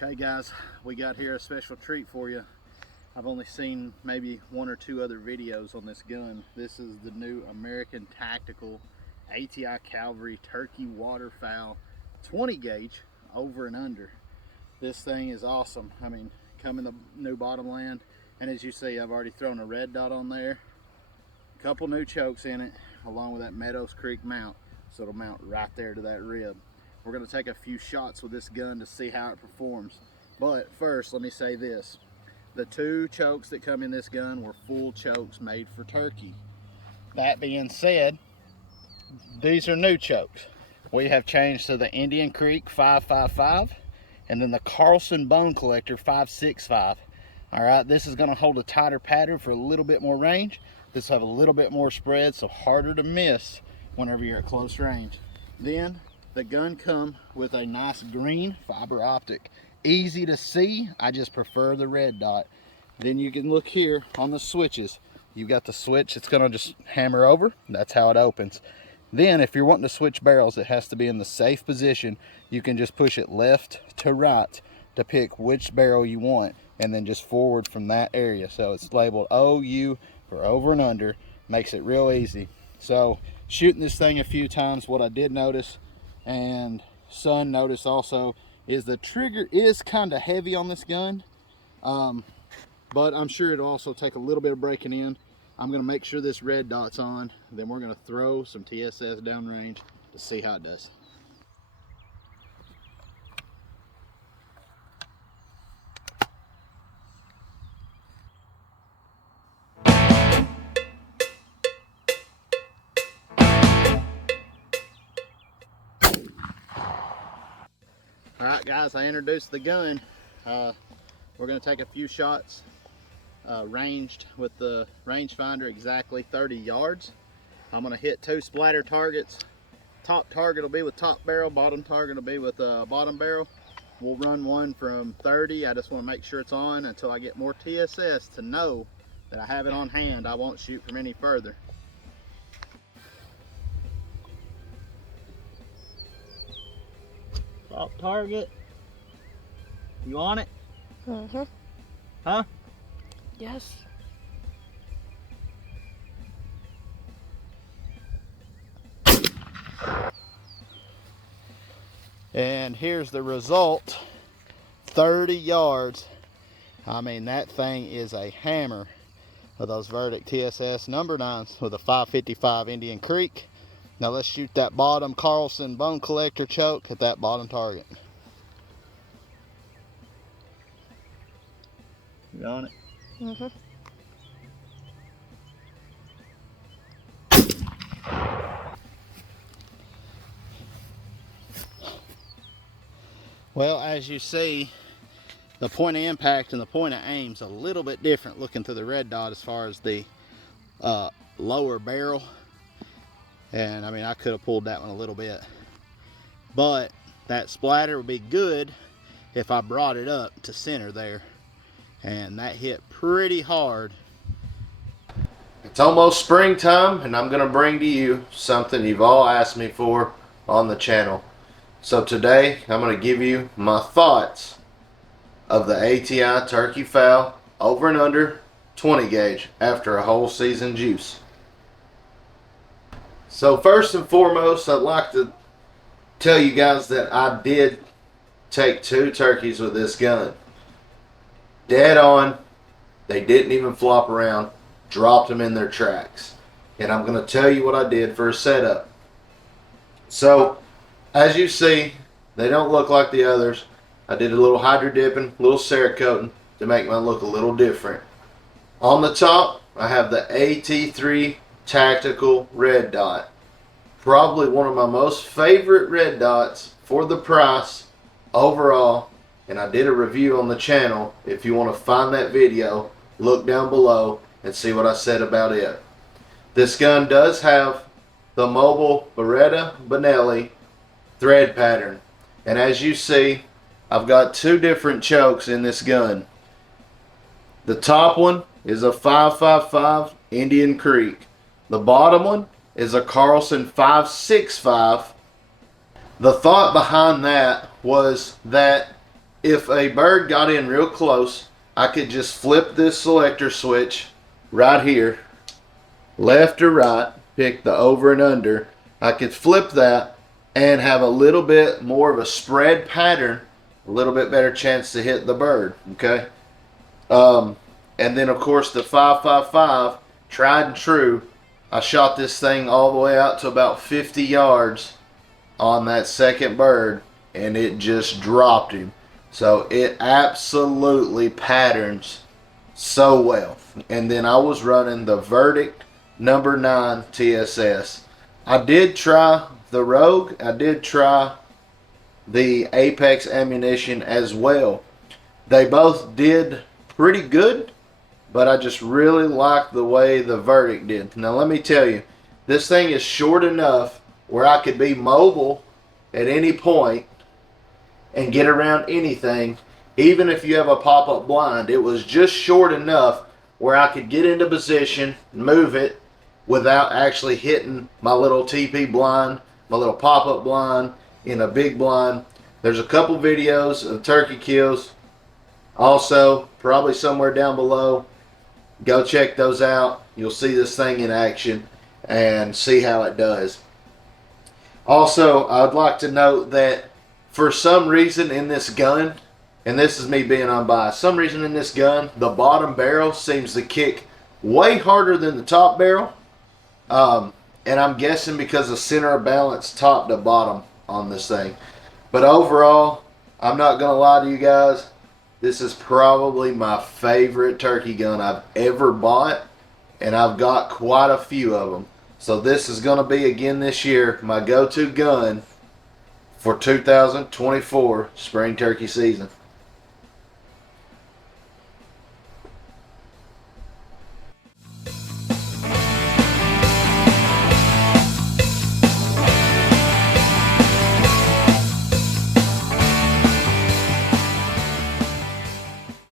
Okay guys, we got here a special treat for you. I've only seen maybe one or two other videos on this gun. This is the new American Tactical ATI Cavalry Turkey Waterfowl 20 gauge over and under. This thing is awesome. I mean, come in the new bottomland, and as you see, I've already thrown a red dot on there, a couple new chokes in it, along with that Meadows Creek mount, so it'll mount right there to that rib. We're going to take a few shots with this gun to see how it performs. But first, let me say this. The two chokes that come in this gun were full chokes made for turkey. That being said, these are new chokes. We have changed to the Indian Creek 555 and then the Carlson Bone Collector 565. All right, this is going to hold a tighter pattern for a little bit more range. This will have a little bit more spread, so harder to miss whenever you're at close range. Then the gun comes with a nice green fiber optic. Easy to see, I just prefer the red dot. Then you can look here on the switches. You've got the switch, it's gonna just hammer over. That's how it opens. Then if you're wanting to switch barrels, it has to be in the safe position. You can just push it left to right to pick which barrel you want, and then just forward from that area. So it's labeled OU for over and under, makes it real easy. So shooting this thing a few times, what I did notice, and son noticed also, is the trigger is kind of heavy on this gun, but I'm sure it'll also take a little bit of breaking in. I'm going to make sure this red dot's on, then we're going to throw some TSS downrange to see how it does. Alright guys, I introduced the gun. We're going to take a few shots ranged with the rangefinder exactly 30 yards. I'm going to hit two splatter targets. Top target will be with top barrel, bottom target will be with bottom barrel. We'll run one from 30. I just want to make sure it's on until I get more TSS to know that I have it on hand. I won't shoot from any further. Top target. You on it? Mm-hmm. Huh? Yes. And here's the result. 30 yards. I mean, that thing is a hammer with those Verdict TSS number 9s with a 555 Indian Creek. Now let's shoot that bottom Carlson Bone Collector choke at that bottom target. You on it? Mm-hmm. Well, as you see, the point of impact and the point of aim is a little bit different looking through the red dot as far as the lower barrel. And I mean, I could have pulled that one a little bit, but that splatter would be good if I brought it up to center there, and that hit pretty hard. It's almost springtime, and I'm going to bring to you something you've all asked me for on the channel. So today I'm going to give you my thoughts of the ATI Turkey Fowl over and under 20 gauge after a whole season juice. So first and foremost, I'd like to tell you guys that I did take two turkeys with this gun. Dead on. They didn't even flop around. Dropped them in their tracks. And I'm going to tell you what I did for a setup. So, as you see, they don't look like the others. I did a little hydro dipping, a little Cerakoting to make mine look a little different. On the top, I have the AT3 Tactical Red Dot. Probably one of my most favorite red dots for the price overall. And I did a review on the channel. If you want to find that video, look down below and see what I said about it. This gun does have the mobile Beretta Benelli thread pattern. And as you see, I've got two different chokes in this gun. The top one is a 555 Indian Creek. The bottom one is a Carlson 565. The thought behind that was that if a bird got in real close, I could just flip this selector switch right here, left or right, pick the over and under. I could flip that and have a little bit more of a spread pattern, a little bit better chance to hit the bird, okay? And then of course the 5.55, tried and true. I shot this thing all the way out to about 50 yards on that second bird, and it just dropped him. So it absolutely patterns so well. And then I was running the Verdict number 9 TSS. I did try the Rogue. I did try the Apex ammunition as well. They both did pretty good, but I just really like the way the Verdict did. Now let me tell you, this thing is short enough where I could be mobile at any point and get around anything. Even if you have a pop-up blind, it was just short enough where I could get into position, move it without actually hitting my little TP blind, my little pop-up blind in a big blind. There's a couple videos of turkey kills also probably somewhere down below. Go check those out. You'll see this thing in action and see how it does. Also, I'd like to note that for some reason in this gun, and this is me being unbiased, some reason in this gun, the bottom barrel seems to kick way harder than the top barrel. And I'm guessing because of center of balance top to bottom on this thing. But overall, I'm not going to lie to you guys, this is probably my favorite turkey gun I've ever bought, and I've got quite a few of them. So this is going to be, again this year, my go-to gun for 2024 spring turkey season.